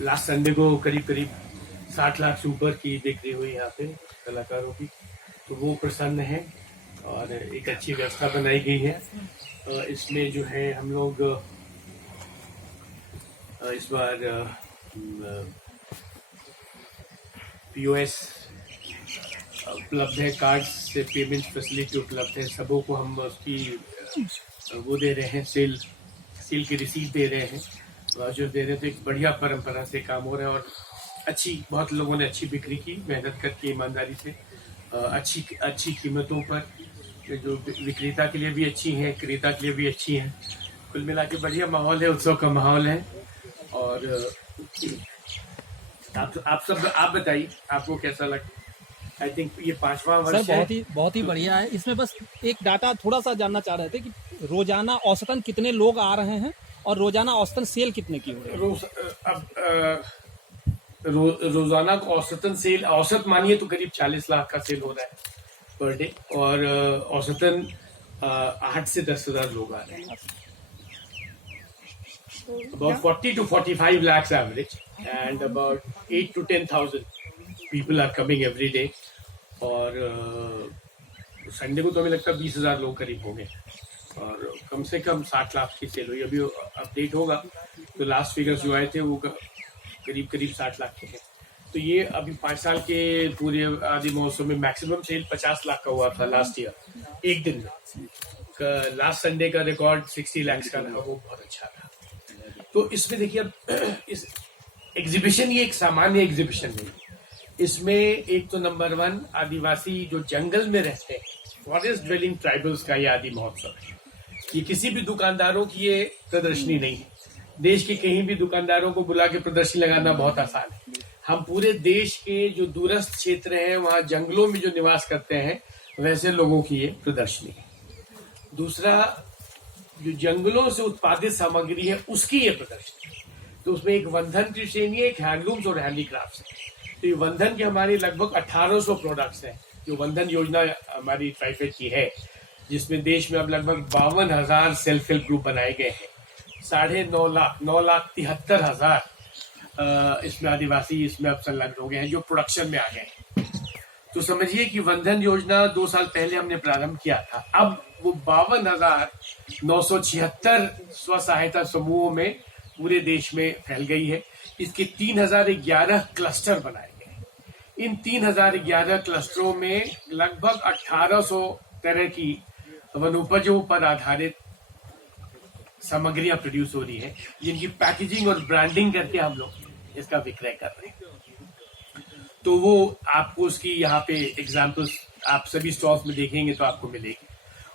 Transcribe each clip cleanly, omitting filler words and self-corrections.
Last Sunday को करीब करीब 60 लाख से ऊपर की बिक्री हुई यहाँ पे कलाकारों की, तो वो प्रसन्न है और एक अच्छी व्यवस्था बनाई गई है। इसमें जो है हम लोग इस बार POS उपलब्ध है, कार्ड से पेमेंट फैसिलिटी उपलब्ध है, सबों को हम उसकी वो दे रहे हैं, सेल की रिसीट दे रहे हैं, वाउचर दे रहे हैं। तो एक बढ़िया परंपरा से काम हो रहा है और बहुत लोगों ने अच्छी बिक्री की, मेहनत करके ईमानदारी से अच्छी कीमतों पर, जो विक्रेता के लिए भी अच्छी है, क्रेता के लिए भी अच्छी है। कुल मिला के बढ़िया माहौल है, उत्सव का माहौल है। और आप बताइए आपको कैसा लगा? आई थिंक ये 5वां वर्ष सर बहुत ही बढ़िया है। इसमें बस एक डाटा थोड़ा सा जानना चाह रहे थे कि रोजाना औसतन कितने लोग आ रहे हैं और रोजाना औसतन सेल कितने की हो रही है? रोजाना औसतन सेल, औसत मानिए तो करीब 40 लाख का सेल हो रहा है पर डे, और औसतन 8 से 10,000 लोग आ रहे हैं। About 40 to 45 lakhs average, and about 8 to 10,000 people are coming every day. और संडे को तो हमें लगता है 20,000 लोग करीब होंगे और कम से कम 60 लाख की सेल हुई। अभी अपडेट होगा तो लास्ट फिगर्स जो आए थे वो करीब 60 लाख के हैं। तो ये अभी 5 साल के पूरे आदि महोत्सव में मैक्सिमम सेल 50 लाख का हुआ था लास्ट ईयर एक दिन में। लास्ट संडे का रिकॉर्ड 60 लाख का रहा, वो बहुत अच्छा रहा। तो इसमें देखिए, अब इस एग्जीबिशन ये एक सामान्य एग्जीबिशन नहीं, इसमें एक तो नंबर 1 आदिवासी जो जंगल में रहते हैं, फॉरेस्ट ड्वेलिंग ट्राइबल्स का ये आदि महोत्सव है। ये किसी भी दुकानदारों की ये प्रदर्शनी नहीं है। देश के कहीं भी दुकानदारों को बुला के प्रदर्शनी लगाना बहुत आसान है। हम पूरे देश के जो दूरस्थ क्षेत्र हैं, वहां जंगलों में जो निवास करते हैं, वैसे लोगों की ये प्रदर्शनी है। दूसरा, जो जंगलों से उत्पादित सामग्री है उसकी ये प्रदर्शनी है। तो उसमें एक वंधन की श्रेणी है, एक हैंडलूम्स और हैंडीक्राफ्ट्स है। तो ये वंधन के हमारे लगभग 1800 प्रोडक्ट्स हैं, जो वंधन योजना हमारी ट्राइफेड की है, जिसमें देश में अब लगभग 52,000 सेल्फ हेल्प ग्रुप बनाए गए हैं। 9,73,000 इसमें आदिवासी इसमें अब संलग्न हो गए हैं, जो प्रोडक्शन में आ गए हैं। तो समझिए कि वंधन योजना 2 साल पहले हमने प्रारंभ किया था, अब वो 52,976 स्व सहायता समूहों में पूरे देश में फैल गई है। इसके 3,011 क्लस्टर बनाए गए हैं। इन 3,011 क्लस्टरों में लगभग 1,800 तरह की वनोपजों पर आधारित सामग्रियां प्रोड्यूस हो रही है, जिनकी पैकेजिंग और ब्रांडिंग करके हम लोग इसका विक्रय कर रहे हैं। तो वो आपको उसकी यहाँ पे एग्जांपल्स आप सभी स्टॉल्स में देखेंगे तो आपको मिलेगी।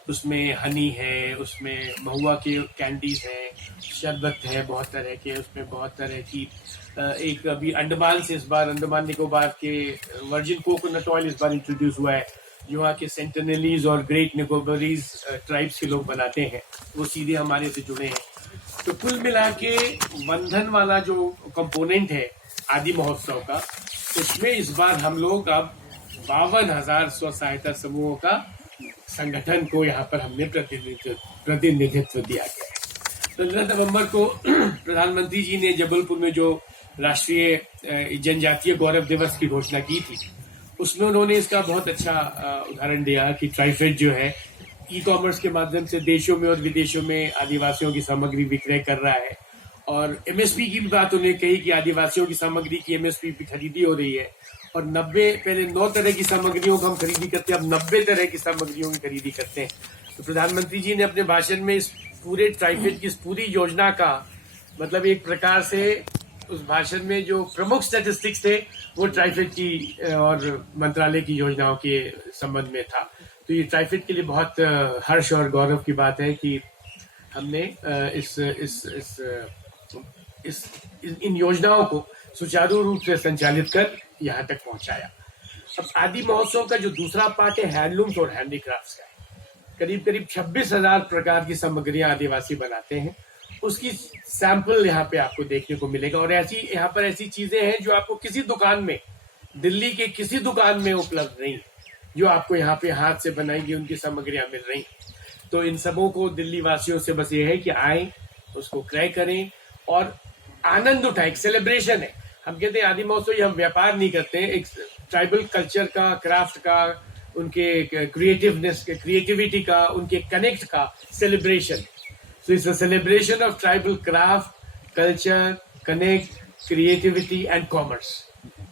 उसमें हनी है, उसमें महुआ के कैंडीज हैं, शरबत है बहुत तरह के, उसमें बहुत तरह की एक अभी अंडमान से इस बार अंडमान निकोबार के वर्जिन कोकोनट ऑयल इस बार इंट्रोड्यूस हुआ है, जो वहाँ के सेंटिनलीज और ग्रेट निकोबारीज ट्राइब्स के लोग बनाते हैं, वो सीधे हमारे से जुड़े हैं। तो कुल मिला के वंधन वाला जो कंपोनेंट है आदि महोत्सव का, उसमें इस बार हम लोग अब 52,000 स्व सहायता समूहों का संगठन को यहाँ पर हमने प्रतिनिधित्व दिया गया है। 15 नवंबर को प्रधानमंत्री जी ने जबलपुर में जो राष्ट्रीय जनजातीय गौरव दिवस की घोषणा की थी, उसमें उन्होंने इसका बहुत अच्छा उदाहरण दिया कि ट्राइफेड जो है ई-कॉमर्स के माध्यम से देशों में और विदेशों में आदिवासियों की सामग्री विक्रय कर रहा है। और MSP की भी बात उन्होंने कही कि आदिवासियों की सामग्री की MSP भी खरीदी हो रही है, और 90 पहले 9 तरह की सामग्रियों को हम खरीदी करते हैं, अब 90 तरह की सामग्रियों की खरीदी करते हैं। तो प्रधानमंत्री जी ने अपने भाषण में इस पूरे ट्राइफेड की इस पूरी योजना का मतलब एक प्रकार से उस भाषण में जो प्रमुख स्टैटिस्टिक्स थे वो ट्राइफेड की और मंत्रालय की योजनाओं के संबंध में था। तो ये ट्राइफेड के लिए बहुत हर्ष और गौरव की बात है कि हमने इन योजनाओं को सुचारू रूप से संचालित कर यहाँ तक पहुंचाया। अब आदि महोत्सव का जो दूसरा पार्ट है हैंडलूम्स और हैंडीक्राफ्ट्स का है। करीब 26,000 प्रकार की सामग्रियां आदिवासी बनाते हैं, उसकी सैंपल यहाँ पे आपको देखने को मिलेगा। और यहाँ पर ऐसी चीजें हैं जो आपको किसी दुकान में, दिल्ली के किसी दुकान में उपलब्ध नहीं, जो आपको यहाँ पे हाथ से बनाई गई उनकी सामग्रियां मिल रही। तो इन सबों को दिल्ली वासियों से बस ये है कि आए, उसको क्रय करें और आनंद उठाएं, एक सेलिब्रेशन है। हम कहते हैं आदि महोत्सव, ये हम व्यापार नहीं करते हैं, एक ट्राइबल कल्चर का, क्राफ्ट का, उनके क्रिएटिवनेस के, क्रिएटिविटी का, उनके कनेक्ट का celebration. So it's a celebration of tribal craft, culture, connect, creativity and commerce.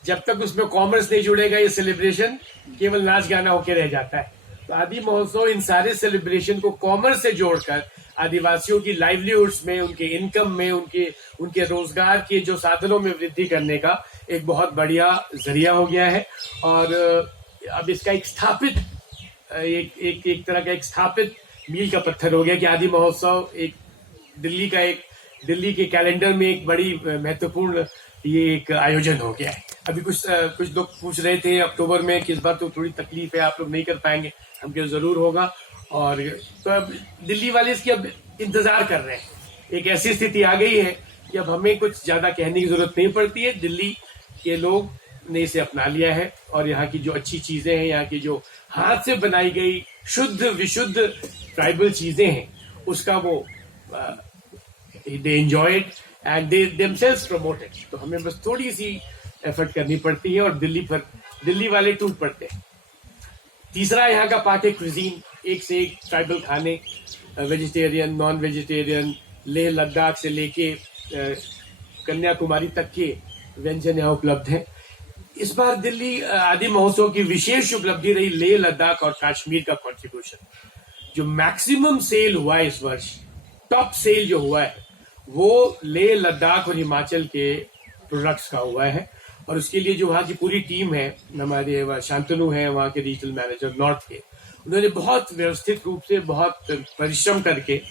जब तक उसमें कॉमर्स नहीं जुड़ेगा, ये सेलिब्रेशन केवल नाच गाना होके रह जाता है। तो आदि महोत्सव इन सारे सेलिब्रेशन को कॉमर्स से जोड़कर आदिवासियों की लाइवलीहुड्स में, उनके इनकम में, उनके रोजगार के जो साधनों में वृद्धि करने का एक बहुत बढ़िया जरिया हो गया है। और अब इसका एक स्थापित एक तरह का एक स्थापित मील का पत्थर हो गया कि आदि महोत्सव एक दिल्ली के कैलेंडर में एक बड़ी महत्वपूर्ण ये एक आयोजन हो गया है। अभी कुछ लोग पूछ रहे थे अक्टूबर में, किस बार, तो थोड़ी तकलीफ है, आप लोग नहीं कर पाएंगे, हम क्या जरूर होगा। और तो अब दिल्ली वाले इसकी अब इंतजार कर रहे हैं। एक ऐसी स्थिति आ गई है कि अब हमें कुछ ज्यादा कहने की जरूरत नहीं पड़ती है। दिल्ली के लोग ने इसे अपना लिया है और यहाँ की जो अच्छी चीजें हैं, यहाँ की जो हाथ से बनाई गई शुद्ध विशुद्ध ट्राइबल चीजें हैं, उसका वो they enjoy it and they themselves promote it. तो हमें बस थोड़ी सी एफर्ट करनी पड़ती है और दिल्ली वाले टूट पड़ते हैं। तीसरा यहाँ का पार्ट है क्विजीन, एक से एक ट्राइबल खाने, vegetarian, non vegetarian, Leh Ladakh से लेके कन्याकुमारी तक के व्यंजन यहाँ उपलब्ध हैं। इस बार दिल्ली आदि महोत्सव की विशेष उपलब्धि रही लेह लद्दाख और कश्मीर का कंट्रीब्यूशन। जो मैक्सिमम सेल हुआ है इस वर्ष, टॉप सेल जो हुआ है, वो लेह लद्दाख और हिमाचल के प्रोडक्ट्स का हुआ है। और उसके लिए जो वहाँ की पूरी टीम है, हमारे शांतनु है वहाँ के रीजनल मैनेजर नॉर्थ के, उन्होंने बहुत व्यवस्थित रूप से, बहुत परिश्रम करके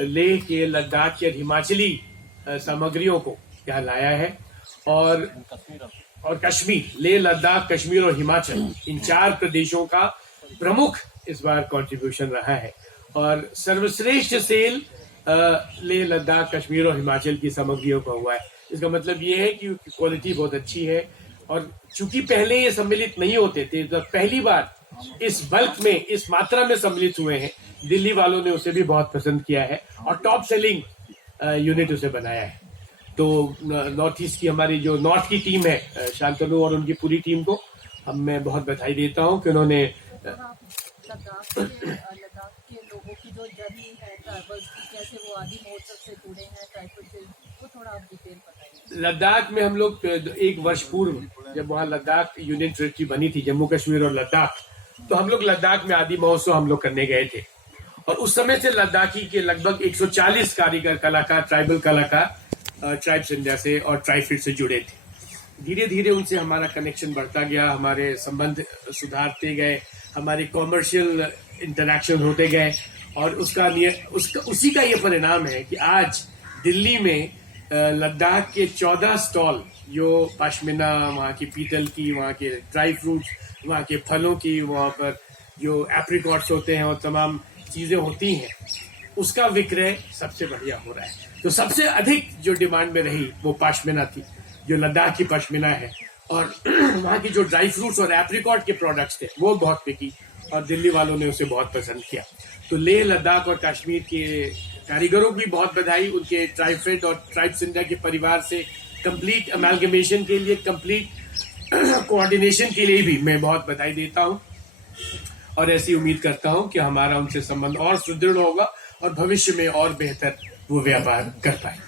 लेह के, लद्दाख के और हिमाचली सामग्रियों को यहाँ लाया है। और कश्मीर, लेह लद्दाख, कश्मीर और हिमाचल, इन 4 प्रदेशों का प्रमुख इस बार कंट्रीब्यूशन रहा है। और सर्वश्रेष्ठ सेल लेह लद्दाख, कश्मीर और हिमाचल की सामग्रियों का हुआ है। इसका मतलब ये है कि क्वालिटी बहुत अच्छी है। और चूंकि पहले ये सम्मिलित नहीं होते थे, तो पहली बार इस बल्क में, इस मात्रा में सम्मिलित हुए हैं, दिल्ली वालों ने उसे भी बहुत पसंद किया है और टॉप सेलिंग यूनिट उसे बनाया है। तो नॉर्थ ईस्ट की, हमारी जो नॉर्थ की टीम है, शांतनु और उनकी पूरी टीम को मैं बहुत बधाई देता हूँ कि उन्होंने लद्दाख के लोगों की जो जर्नी है ट्राइबल्स की, कैसे वो आदि महोत्सव से जुड़े हैं ट्राइबल से, वो थोड़ा आप डिटेल बताइए। लद्दाख में हम लोग 1 वर्ष पूर्व, जब वहाँ लद्दाख यूनियन टेरिटरी बनी थी, जम्मू कश्मीर और लद्दाख, तो हम लोग लद्दाख में आदि महोत्सव हम लोग करने गए थे। और उस समय से लद्दाखी के लगभग 140 कारीगर, कलाकार, ट्राइबल कलाकार ट्राइब्स इंडिया से और ट्राइफिट से जुड़े थे। धीरे धीरे उनसे हमारा कनेक्शन बढ़ता गया, हमारे संबंध सुधारते गए, हमारे कॉमर्शियल इंटरैक्शन होते गए। और उसी का ये परिणाम है कि आज दिल्ली में लद्दाख के 14 स्टॉल, जो पश्मीना, वहाँ की पीतल की, वहाँ के ड्राई फ्रूट्स, वहाँ के फलों की, वहाँ पर जो एप्रिकॉट्स होते हैं और तमाम चीजें होती हैं, उसका विक्रय सबसे बढ़िया हो रहा है। तो सबसे अधिक जो डिमांड में रही वो पश्मीना थी, जो लद्दाख की पश्मीना है। और वहाँ की जो ड्राई फ्रूट्स और एप्रिकॉट के प्रोडक्ट्स थे वो बहुत बिकी और दिल्ली वालों ने उसे बहुत पसंद किया। तो लेह लद्दाख और कश्मीर के कारीगरों की बहुत बधाई, उनके ट्राइफेड और ट्राइब्स इंडिया के परिवार से कंप्लीट अमेलगमेशन के लिए, कंप्लीट कोऑर्डिनेशन के लिए भी मैं बहुत बधाई देता हूँ। और ऐसी उम्मीद करता हूँ कि हमारा उनसे संबंध और सुदृढ़ होगा और भविष्य में और बेहतर वो व्यापार कर पाए।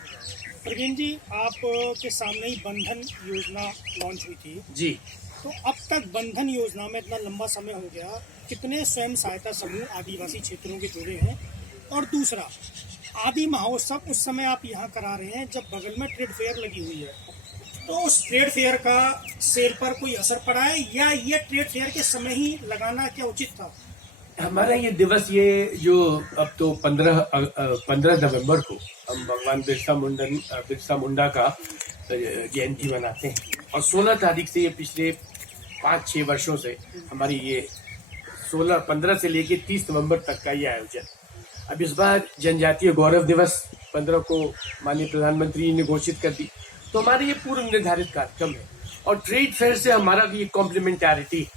प्रवीण जी, आप के सामने ही बंधन योजना लॉन्च हुई थी जी। तो अब तक बंधन योजना में इतना लंबा समय हो गया, कितने स्वयं सहायता समूह आदिवासी क्षेत्रों के जुड़े हैं? और दूसरा, आदि महोत्सव उस समय आप यहाँ करा रहे हैं जब बगल में ट्रेड फेयर लगी हुई है, तो उस ट्रेड फेयर का सेल पर कोई असर पड़ा है या ये ट्रेड फेयर के समय ही लगाना क्या उचित था? हमारा ये दिवस, ये जो अब तो 15 नवंबर को हम भगवान बिरसा मुंडा का जयंती मनाते हैं। और 16 तारीख से, ये पिछले 5-6 वर्षों से हमारी ये 15 से लेके 30 नवंबर तक का ये आयोजन। अब इस बार जनजातीय गौरव दिवस 15 को माननीय प्रधानमंत्री ने घोषित कर दी। तो हमारे ये पूर्व निर्धारित कार्यक्रम है। और ट्रेड फेयर से हमारा ये कॉम्प्लीमेंटैरिटी,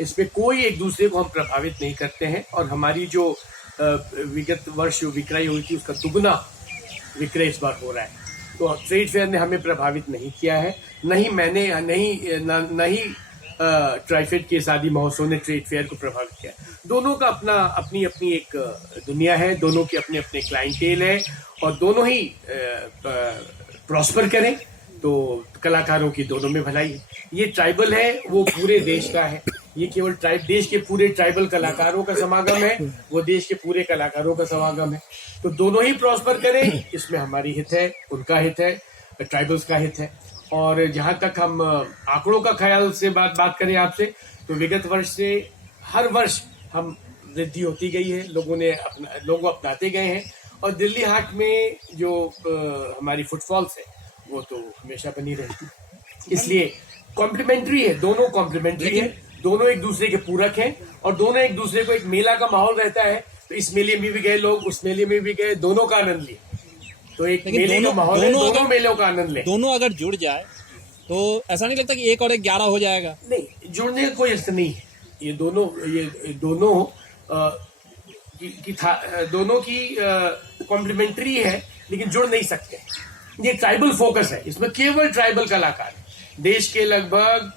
इसमें कोई एक दूसरे को हम प्रभावित नहीं करते हैं। और हमारी जो विगत वर्ष विक्रय हुई थी उसका दुगना विक्रय इस बार हो रहा है। तो ट्रेड फेयर ने हमें प्रभावित नहीं किया है, नहीं ट्राइफेड के आदि महोत्सव ने ट्रेड फेयर को प्रभावित किया। दोनों का अपनी अपनी एक दुनिया है, दोनों के अपने अपने क्लाइंटेल है, और दोनों ही प्रॉस्पर करें तो कलाकारों की दोनों में भलाई है। ये ट्राइबल है, वो पूरे देश का है, ये केवल देश के पूरे ट्राइबल कलाकारों का समागम है, वो देश के पूरे कलाकारों का समागम है। तो दोनों ही प्रॉस्पर करें, इसमें हमारी हित है, उनका हित है, ट्राइबल्स का हित है। और जहां तक हम आंकड़ों का ख्याल से बात करें आपसे, तो विगत वर्ष से हर वर्ष हम वृद्धि होती गई है, लोगों अपनाते गए हैं, और दिल्ली हाट में जो हमारी फुटफॉल्स है वो तो हमेशा बनी रहती है। इसलिए कॉम्प्लीमेंट्री है, दोनों कॉम्प्लीमेंट्री है, दोनों एक दूसरे के पूरक हैं, और दोनों एक दूसरे को, एक मेला का माहौल रहता है तो इस मेले में भी गए लोग, उस मेले में भी गए, दोनों का आनंद लिए। तो एक मेले का माहौल है, दोनों मेलों का आनंद ले। दोनों अगर जुड़ जाए तो ऐसा नहीं लगता कि 1 और 1 11 हो जाएगा? नहीं, जुड़ने का कोई असर नहीं है। ये दोनों की कॉम्प्लीमेंट्री है, लेकिन जुड़ नहीं सकते। ये ट्राइबल फोकस है, इसमें केवल ट्राइबल कलाकार है। देश के लगभग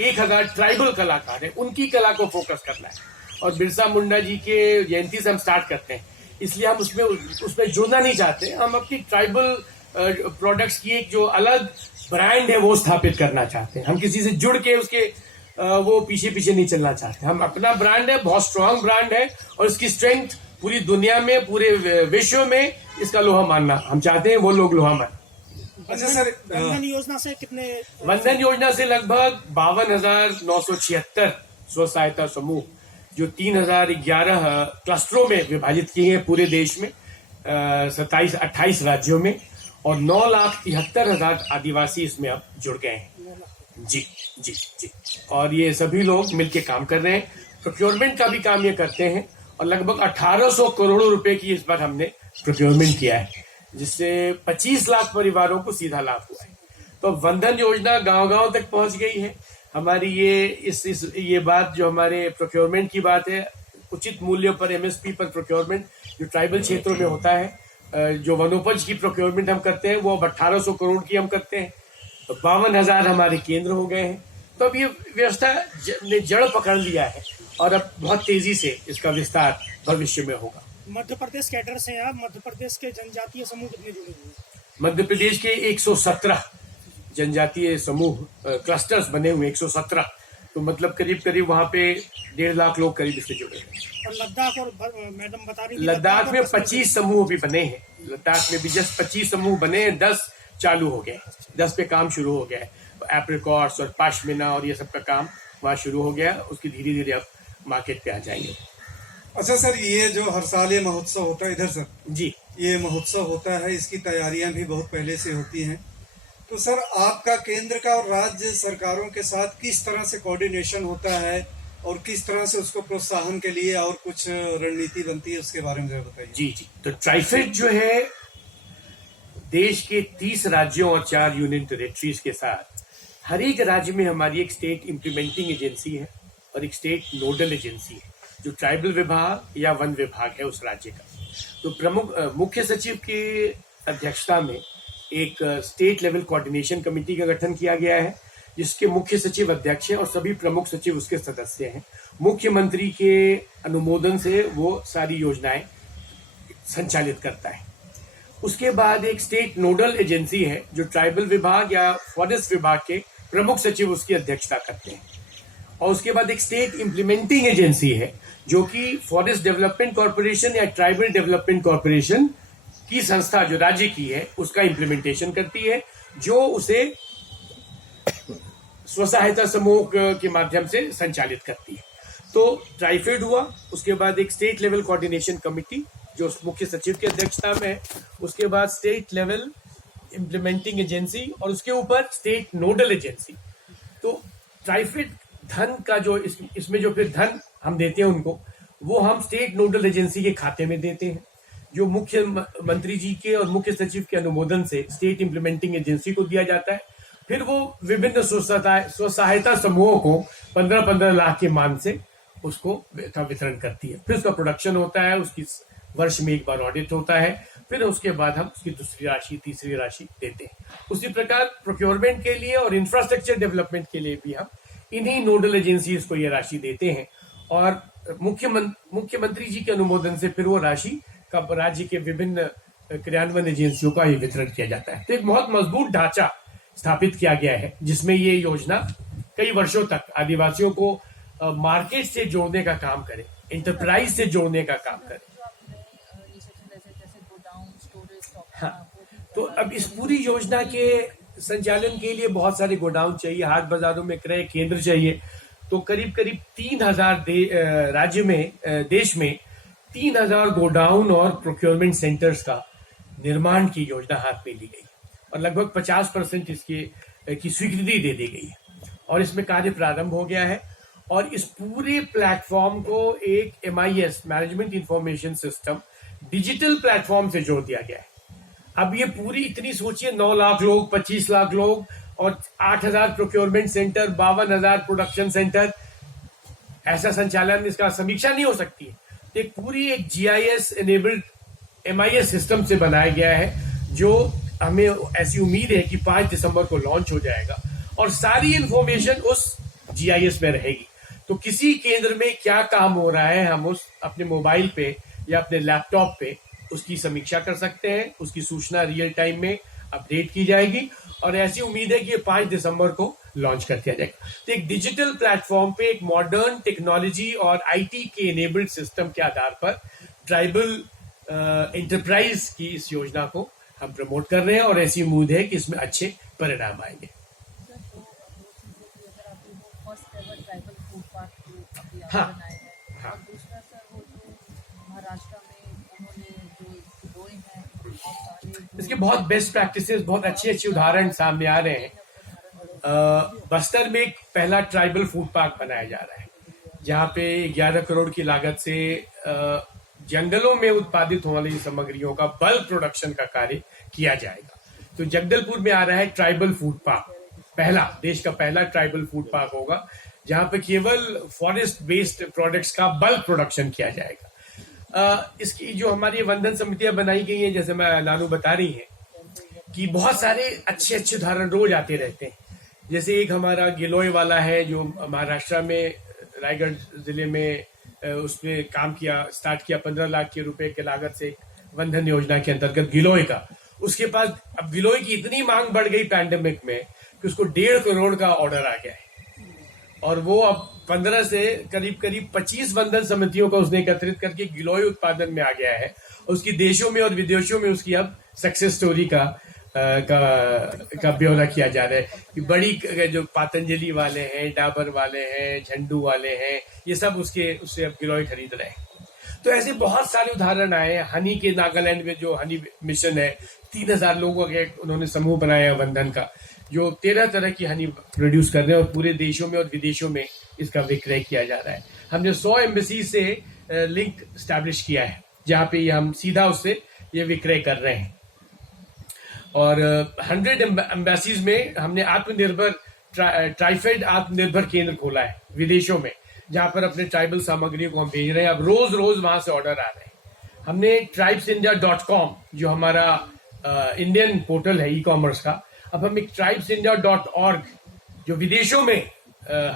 1000 ट्राइबल कलाकार हैं, उनकी कला को फोकस करना है। और बिरसा मुंडा जी के जयंती से हम स्टार्ट करते हैं, इसलिए हम उसमें जुड़ना नहीं चाहते। हम अपनी ट्राइबल प्रोडक्ट्स की एक जो अलग ब्रांड है वो स्थापित करना चाहते हैं। हम किसी से जुड़ के उसके वो पीछे नहीं चलना चाहते। हम अपना ब्रांड है, बहुत स्ट्रांग ब्रांड है, और इसकी स्ट्रेंथ पूरी दुनिया में, पूरे विश्व में इसका लोहा मानना हम चाहते हैं, वो लोग लोहा मान। अच्छा सर, वंदन योजना से कितने? वंदन योजना से लगभग 52,976 स्व सहायता समूह, जो 3011 क्लस्टरों में विभाजित किए हैं पूरे देश में, 28 राज्यों में, और 9,73,000 आदिवासी इसमें अब जुड़ गए हैं। जी। और ये सभी लोग मिलके काम कर रहे हैं, प्रोक्योरमेंट का भी काम ये करते हैं, और लगभग 1800 करोड़ रुपए की इस बार हमने प्रोक्योरमेंट किया है, जिससे 25 लाख परिवारों को सीधा लाभ हुआ है। तो वंदन योजना गांव-गांव तक पहुंच गई है। हमारी ये बात जो हमारे प्रोक्योरमेंट की बात है, उचित मूल्यों पर, एमएसपी पर प्रोक्योरमेंट जो ट्राइबल क्षेत्रों में होता है, जो वनोपज की प्रोक्योरमेंट हम करते हैं, वो अब 1800 करोड़ की हम करते हैं। तो 52,000 हमारे केंद्र हो गए हैं। तो अब ये व्यवस्था ने जड़ पकड़ लिया है, और अब बहुत तेजी से इसका विस्तार भविष्य में होगा। मध्य प्रदेश कैडर से आप, मध्य प्रदेश के जनजातीय समूह कितने जुड़े हुए हैं? मध्य प्रदेश के 117 जनजातीय समूह क्लस्टर्स बने हुए, 117। तो मतलब करीब वहाँ पे 1.5 लाख लोग करीब इससे जुड़े हैं। और लद्दाख, और मैडम बता रही थी लद्दाख में 25 समूह भी बने हैं। लद्दाख में भी जस्ट 25 समूह बने हैं, 10 चालू हो गए, 10 पे काम शुरू हो गया है। एप्रिकॉट्स और पाशमिना और ये सब का काम वहाँ शुरू हो गया, उसकी धीरे अब मार्केट पे आ जाएंगे। अच्छा सर, ये जो हर साल ये महोत्सव होता है इधर सर, जी, ये महोत्सव होता है, इसकी तैयारियां भी बहुत पहले से होती हैं। तो सर, आपका केंद्र का और राज्य सरकारों के साथ किस तरह से कोऑर्डिनेशन होता है, और किस तरह से उसको प्रोत्साहन के लिए और कुछ रणनीति बनती है, उसके बारे में जरा बताइए। जी। तो ट्राइफेड जो है, देश के 30 राज्यों और 4 यूनियन टेरिटरीज के साथ हर एक राज्य में हमारी एक स्टेट इम्प्लीमेंटिंग एजेंसी है और एक स्टेट नोडल एजेंसी है, जो ट्राइबल विभाग या वन विभाग है उस राज्य का। तो मुख्य सचिव की अध्यक्षता में एक स्टेट लेवल कोऑर्डिनेशन कमेटी का गठन किया गया है, जिसके मुख्य सचिव अध्यक्ष हैं और सभी प्रमुख सचिव उसके सदस्य हैं। मुख्यमंत्री के अनुमोदन से वो सारी योजनाएं संचालित करता है। उसके बाद एक स्टेट नोडल एजेंसी है, जो ट्राइबल विभाग या फॉरेस्ट विभाग के प्रमुख सचिव उसकी अध्यक्षता करते हैं। और उसके बाद एक स्टेट इम्प्लीमेंटिंग एजेंसी है, जो कि फॉरेस्ट डेवलपमेंट कॉर्पोरेशन या ट्राइबल डेवलपमेंट कॉर्पोरेशन की संस्था जो राज्य की है उसका इम्प्लीमेंटेशन करती है, जो उसे स्व सहायता समूह के माध्यम से संचालित करती है। तो ट्राइफेड हुआ, उसके बाद एक स्टेट लेवल कोऑर्डिनेशन कमेटी जो मुख्य सचिव की अध्यक्षता में है, उसके बाद स्टेट लेवल इम्प्लीमेंटिंग एजेंसी, और उसके ऊपर स्टेट नोडल एजेंसी। तो ट्राइफेड धन का जो इसमें जो फिर धन हम देते हैं उनको, वो हम स्टेट नोडल एजेंसी के खाते में देते हैं, जो मुख्यमंत्री जी के और मुख्य सचिव के अनुमोदन से स्टेट इम्प्लीमेंटिंग एजेंसी को दिया जाता है। फिर वो विभिन्न स्व सहायता समूहों को 15-15 लाख के मान से उसको वितरण करती है। फिर उसका प्रोडक्शन होता है, उसकी वर्ष में एक बार ऑडिट होता है, फिर उसके बाद हम उसकी दूसरी राशि, तीसरी राशि देते हैं। उसी प्रकार प्रोक्योरमेंट के लिए और इंफ्रास्ट्रक्चर डेवलपमेंट के लिए भी हम इन्हीं नोडल एजेंसीज को ये राशि देते हैं और मुख्यमंत्री जी के अनुमोदन से फिर वो राशि का राज्य के विभिन्न क्रियान्वयन एजेंसियों का ये वितरण किया जाता है। तो एक बहुत मजबूत ढांचा स्थापित किया गया है जिसमें ये योजना कई वर्षों तक आदिवासियों को मार्केट से जोड़ने का काम करे, एंटरप्राइज से जोड़ने का काम करे। हाँ, तो अब इस पूरी योजना के संचालन के लिए बहुत सारे गोडाउन चाहिए, हाट बाजारों में क्रय केंद्र चाहिए। तो करीब करीब 3000 राज्य में देश में 3000 गोडाउन और प्रोक्योरमेंट सेंटर्स का निर्माण की योजना हाथ में ली गई और लगभग 50% इसके की स्वीकृति दे दी गई है और इसमें कार्य प्रारंभ हो गया है। और इस पूरे प्लेटफॉर्म को एक MIS management information system digital platform से जोड़ दिया गया है। अब ये पूरी इतनी सोचिए 9 लाख लोग, 25 लाख लोग और 8000 प्रोक्योरमेंट सेंटर, 52,000 प्रोडक्शन सेंटर, ऐसा संचालन इसका समीक्षा नहीं हो सकती है। तो एक पूरी एक GIS एनेबल्ड MIS सिस्टम से बनाया गया है जो हमें ऐसी उम्मीद है कि 5 दिसंबर को लॉन्च हो जाएगा और सारी इंफॉर्मेशन उस GIS में रहेगी। तो किसी केंद्र में क्या काम हो रहा है हम उस अपने मोबाइल पे या अपने लैपटॉप पे उसकी समीक्षा कर सकते हैं, उसकी सूचना रियल टाइम में अपडेट की जाएगी और ऐसी उम्मीद है कि ये 5 दिसंबर को लॉन्च कर दिया जाएगा। तो एक डिजिटल प्लेटफॉर्म पे एक मॉडर्न टेक्नोलॉजी और IT के एनेबल्ड सिस्टम के आधार पर ट्राइबल एंटरप्राइज की इस योजना को हम प्रमोट कर रहे हैं और ऐसी उम्मीद है कि इसमें अच्छे परिणाम आएंगे। हाँ, हाँ। और दूसरा सर वो जो महाराष्ट्र में उन्होंने जो गिलोय हैं और सारे इसके बहुत बेस्ट प्रैक्टिसेस, बहुत अच्छे उदाहरण सामने आ रहे हैं। बस्तर में एक पहला ट्राइबल फूड पार्क बनाया जा रहा है जहाँ पे 11 करोड़ की लागत से जंगलों में उत्पादित होने वाली सामग्रियों का बल्क प्रोडक्शन का कार्य किया जाएगा। तो जगदलपुर में आ रहा है ट्राइबल फूड पार्क, पहला देश का पहला ट्राइबल फूड पार्क होगा जहां पे केवल फॉरेस्ट बेस्ड प्रोडक्ट्स का बल्क प्रोडक्शन किया जाएगा। इसकी जो हमारी वंदन समितियां बनाई गई हैं, जैसे मैं नानू बता रही हैं कि बहुत सारे अच्छे उदाहरण रोज आते रहते हैं। जैसे एक हमारा गिलोय वाला है जो महाराष्ट्र में रायगढ़ जिले में उसने काम किया, स्टार्ट किया 15 लाख के रुपए के लागत से वंदन योजना के अंतर्गत गिलोय का। उसके पास अब गिलोय की इतनी मांग बढ़ गई पैंडेमिक में कि उसको 1.5 करोड़ का ऑर्डर आ गया है और वो अब 15 से करीब 25 वंदन समितियों को उसने एकत्रित करके गिलोय उत्पादन में आ गया है। उसकी देशों में और विदेशों में उसकी अब सक्सेस स्टोरी का ब्यौरा किया जा रहा है कि बड़ी जो पतंजलि वाले हैं, डाबर वाले हैं, झंडू वाले हैं, ये सब उससे अब गिलोय खरीद रहे हैं। तो ऐसे बहुत सारे उदाहरण आए हैं। हनी के नागालैंड में जो हनी मिशन है, 3000 लोगों के उन्होंने समूह बनाया वंदन का जो 13 तरह की हनी प्रोड्यूस कर रहे हैं और पूरे देशों में और विदेशों में इसका विक्रय किया जा रहा है। हमने 100 एम्बेसी से लिंक स्टैब्लिश किया है जहाँ पे हम सीधा उससे ये विक्रय कर रहे हैं और 100 एम्बेसीज में हमने आत्मनिर्भर ट्राइफेड आत्मनिर्भर केंद्र खोला है विदेशों में जहाँ पर अपने ट्राइबल सामग्रियों को हम भेज रहे हैं। अब रोज वहां से ऑर्डर आ रहे हैं। हमने tribesindia.com जो हमारा इंडियन पोर्टल है ई-कॉमर्स का, अब हम एक tribesindia.org जो विदेशों में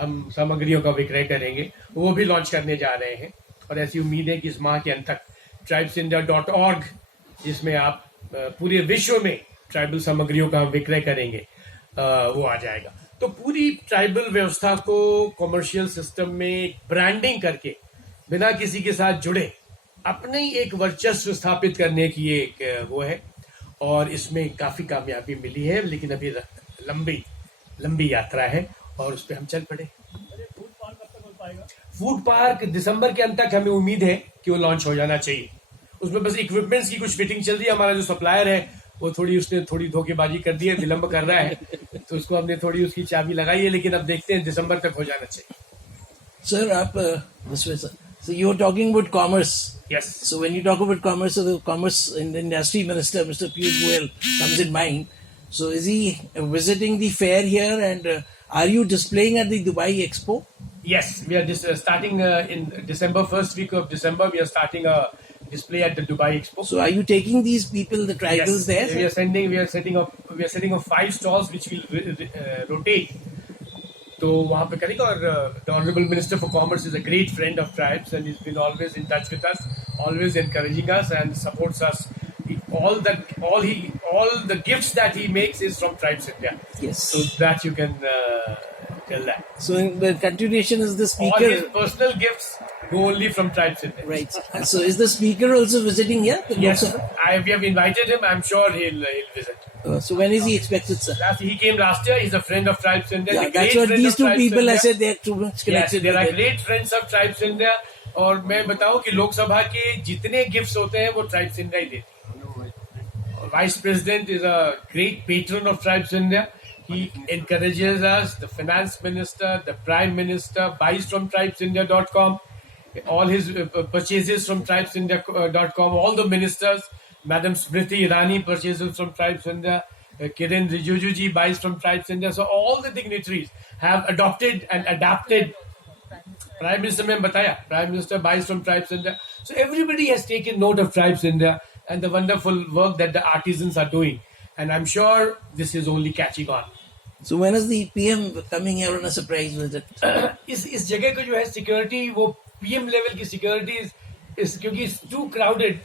हम सामग्रियों का विक्रय करेंगे वो भी लॉन्च करने जा रहे हैं और ऐसी उम्मीद है कि इस माह के अंत तक tribesindia.org जिसमें आप पूरे विश्व में ट्राइबल सामग्रियों का हम विक्रय करेंगे वो आ जाएगा। तो पूरी ट्राइबल व्यवस्था को कमर्शियल सिस्टम में ब्रांडिंग करके बिना किसी के साथ जुड़े अपने ही एक वर्चस्व स्थापित करने की एक वो है और इसमें काफी कामयाबी मिली है, लेकिन अभी लंबी यात्रा है और उस पर हम चल पड़े। फूड पार्क दिसंबर के अंत तक हमें उम्मीद है कि वो लॉन्च हो जाना चाहिए। उसमें बस इक्विपमेंट्स की कुछ फिटिंग चल रही है। हमारा जो सप्लायर है वो उसने थोड़ी धोखेबाजी कर दी है, विलंब कर रहा है, तो उसको हमने थोड़ी उसकी चाबी लगाई है, लेकिन अब देखते हैं दिसंबर तक हो जाना चाहिए। सर आप this way, sir. So you were talking about commerce. Yes. So when you talk about commerce, so the commerce and industry minister, Mr. Piyush Goyal, comes in mind. So is he visiting the fair here and are you displaying at the Dubai Expo? Yes, we are starting in December, first week of December, we are starting a display at the Dubai Expo. So are you taking these people, the tribals, there? We are setting up 5 stalls which will rotate. तो वहाँ पे करेंगे और the Honorable Minister for Commerce is a great friend of tribes and he's been always in touch with us, always encouraging us and supports us. All the gifts that he makes is from Tribes India. Yes. So that you can tell that. So in the continuation is the All his speaker. personal gifts go only from Tribes India. Right. So is the speaker also visiting here? The Yes, Lok Sabha? we have invited him. I'm sure he'll visit. So when is he expected, sir? He came last year. He's a friend of Tribes India. Yeah, He's a that's great what friend these of two Tribes people I India. said they're too much Yes, connected they are with it. great friends of Tribes India. और मैं बताऊं कि लोकसभा के जितने gifts होते हैं वो tribes India ही देती है. Vice President is a great patron of Tribes India. He encourages us. The Finance Minister, the Prime Minister buys from TribesIndia.com. All his purchases from TribesIndia.com. All the ministers, Madam Smriti Irani purchases from Tribes India. Kiran Rijiju ji buys from Tribes India. So all the dignitaries have adopted and adapted. Prime Minister में बताया, Prime Minister buys from Tribes India. So everybody has taken note of Tribes India and the wonderful work that the artisans are doing. And I'm sure this is only catching on. So when is the PM coming here on a surprise visit? इस जगह को जो है security वो PM level की security इस क्योंकि it's too crowded.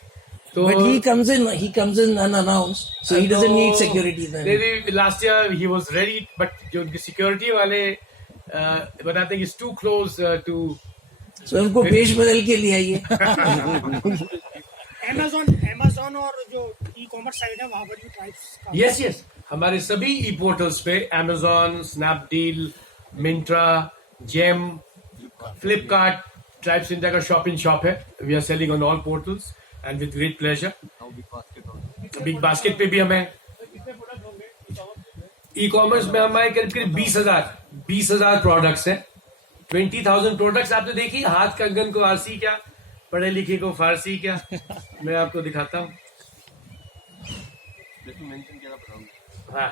तो But he comes in unannounced, so he doesn't need security then. Maybe last year he was ready, but जो उनकी security वाले बताते हैं कि it's too close to. So हमको पेश बदल के लिए आइए. Amazon और जो ई-कॉमर्स साइट है वहाँ पर भी ट्राइब्स का Yes. हमारे सभी ई पोर्टल्स पे Amazon, Snapdeal, Myntra, Gem, Flipkart, Tribes India का शॉप इन शॉप है. We are selling on all portals and with great pleasure. Big basket पे भी हमें ई कॉमर्स में हमारे करीब 20,000 प्रोडक्ट्स हैं. 20,000 प्रोडक्ट्स आपने देखी. हाथ कंगन को आरसी क्या, पढ़े लिखे को फारसी क्या. मैं आपको दिखाता हूँ. हाँ,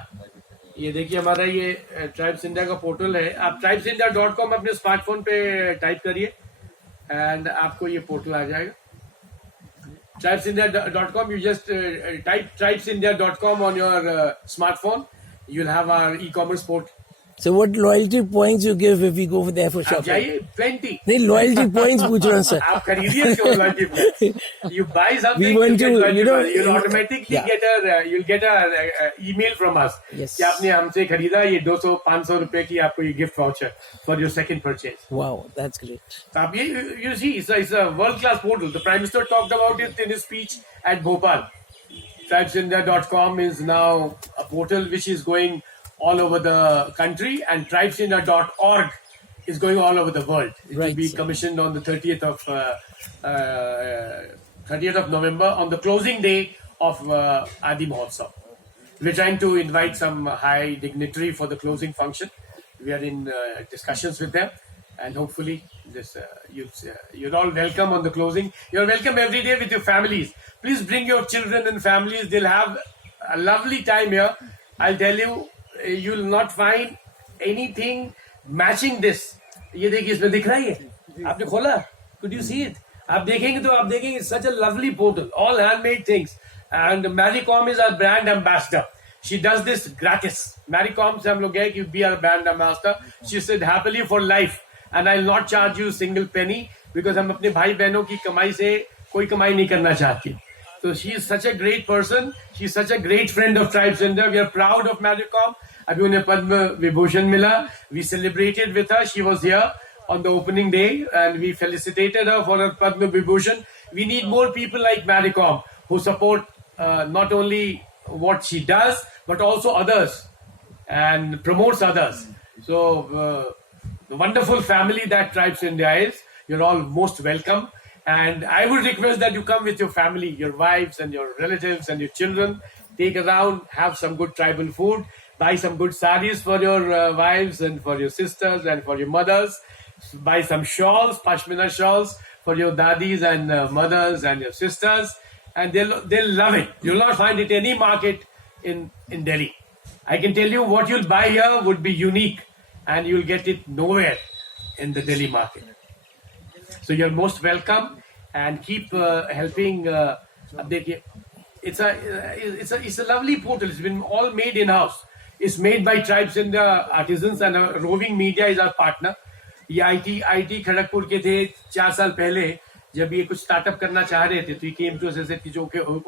ये देखिए हमारा ये ट्राइब्स इंडिया का पोर्टल है. आप tribesindia.com अपने स्मार्टफोन पे टाइप करिए एंड आपको ये पोर्टल आ जाएगा. tribesindia.com, you just type tribesindia.com on your smartphone. You'll have our e-commerce portal. So what loyalty points you give if we go there for आप shopping? जाइए 20. नहीं, loyalty points पूछ रहा हूँ sir. आप खरीदिए क्यों loyalty points? You buy something, We want you get to, loyalty you know, points. You'll automatically yeah. you'll get a email from us. Yes. कि आपने हमसे खरीदा ये 200-500 रुपए की आपको ये gift voucher for your second purchase. Wow, that's great. तो आप ये you see it's a world class portal. The Prime Minister talked about it in his speech at Bhopal. TribesIndia.com is now a portal which is going all over the country, and TribesIndia.org is going all over the world. It will Right, be sir. commissioned on the 30th of November, on the closing day of Adi Mahotsav. We're trying to invite some high dignitary for the closing function. We are in discussions with them, and hopefully you're all welcome on the closing. You're welcome every day with your families. Please bring your children and families. They'll have a lovely time here. I'll tell you, you'll not find anything matching this. ये देखिए इसमें दिख रहा है ये. आपने खोला? Could you see it? आप देखेंगे तो आप देखेंगे such a lovely portal, all handmade things. And Maricom is our brand ambassador. She does this gratis. Maricom से हम लोग गए कि be our brand ambassador. She said happily for life, and I'll not charge you single penny because हम अपने भाई बहनों की कमाई से कोई कमाई नहीं करना चाहती. So she is such a great person. She is such a great friend of Tribes India. We are proud of Maricom. अभी उन्हें पद्म विभूषण मिला. We celebrated with her. She was here on the opening day and we felicitated her for her Padma Vibhushan. We need more people like Maricom who support not only what she does but also others and promotes others. So the wonderful family that Tribes India is, you're all most welcome. And I would request that you come with your family, your wives and your relatives and your children. Take around, have some good tribal food, buy some good saris for your wives and for your sisters and for your mothers. Buy some shawls, pashmina shawls for your dadis and mothers and your sisters. And they'll love it. You'll not find it any market in Delhi. I can tell you what you'll buy here would be unique and you'll get it nowhere in the Delhi market. So you're most welcome. and keep helping. अब देखिए, it's a lovely portal. It's been all made in house. It's made by Tribes and artisans, and Roving Media is our partner. ये IT Kharagpur के थे 4 साल पहले, जब ये कुछ स्टार्टअप करना चाह रहे थे, तो ये केम टू अस कि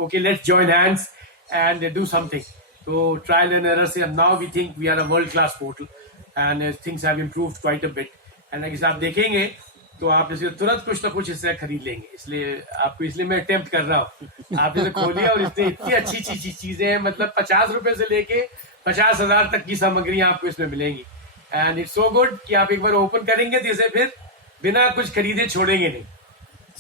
okay let's join hands and do something. तो ट्रायल एंड एरर से now we think we are a world class portal and things have improved quite a bit. And अगर आप देखेंगे तो आप इसे तुरंत कुछ ना कुछ इससे खरीद लेंगे. इसलिए मैं अटेम्प्ट कर रहा हूँ. आप इसे खोलिए और इसमें इतनी अच्छी चीजें हैं, मतलब 50 रुपए से लेके 50,000 तक की सामग्री आपको इसमें मिलेंगी. एंड इट्स सो गुड कि आप एक बार ओपन करेंगे तो इसे फिर बिना कुछ खरीदे छोड़ेंगे नहीं.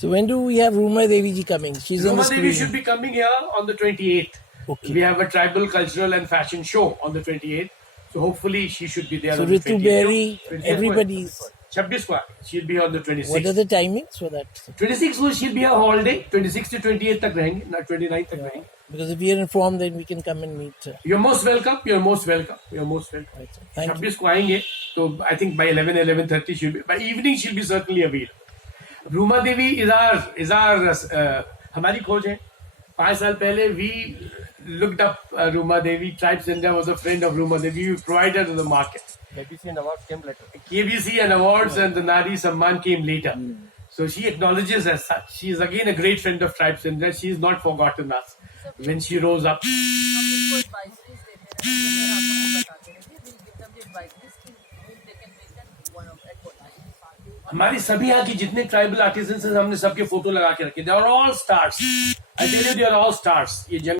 So when do we have Ruma Devi ji coming? She's on the Ruma Devi screen. should be coming here on the 28th. Okay. We have a tribal, cultural and fashion show on the 28th. So hopefully she should be there So on the Ritu 28th. Berry, 28th. everybody's. 26 को she'll be here on the 26th. What are the timings for that? 26 को she'll be here all day. 26 to 28 तक रहेंगे, ना 29 तक रहेंगे. Because if we are informed, then we can come and meet her. You're most welcome. You're most welcome. You're most welcome. Right, sir. Thank you. 26 को आएंगे तो I think by 11:30 she'll be. By evening she'll be certainly available. Ruma Devi is our हमारी खोज है. 5 साल पहले we looked up Ruma Devi. Tribes India was a friend of Ruma Devi. We provided her the market. KBC and awards came later. KBC and awards and the Nari Samman came later. So she acknowledges as such. She is again a great friend of Tribes India. She has not forgotten us when she rose up. हम इनको advisories देते हैं, अगर आप हमको बताते रहिए, we'll give them the advisories कि they can make that one of advertising. हमारी सभी यहाँ की जितने ट्राइबल आर्टिजन्स हैं, हमने सबके फोटो लगा के रखे. They are all stars. I tell you, they are all stars. ये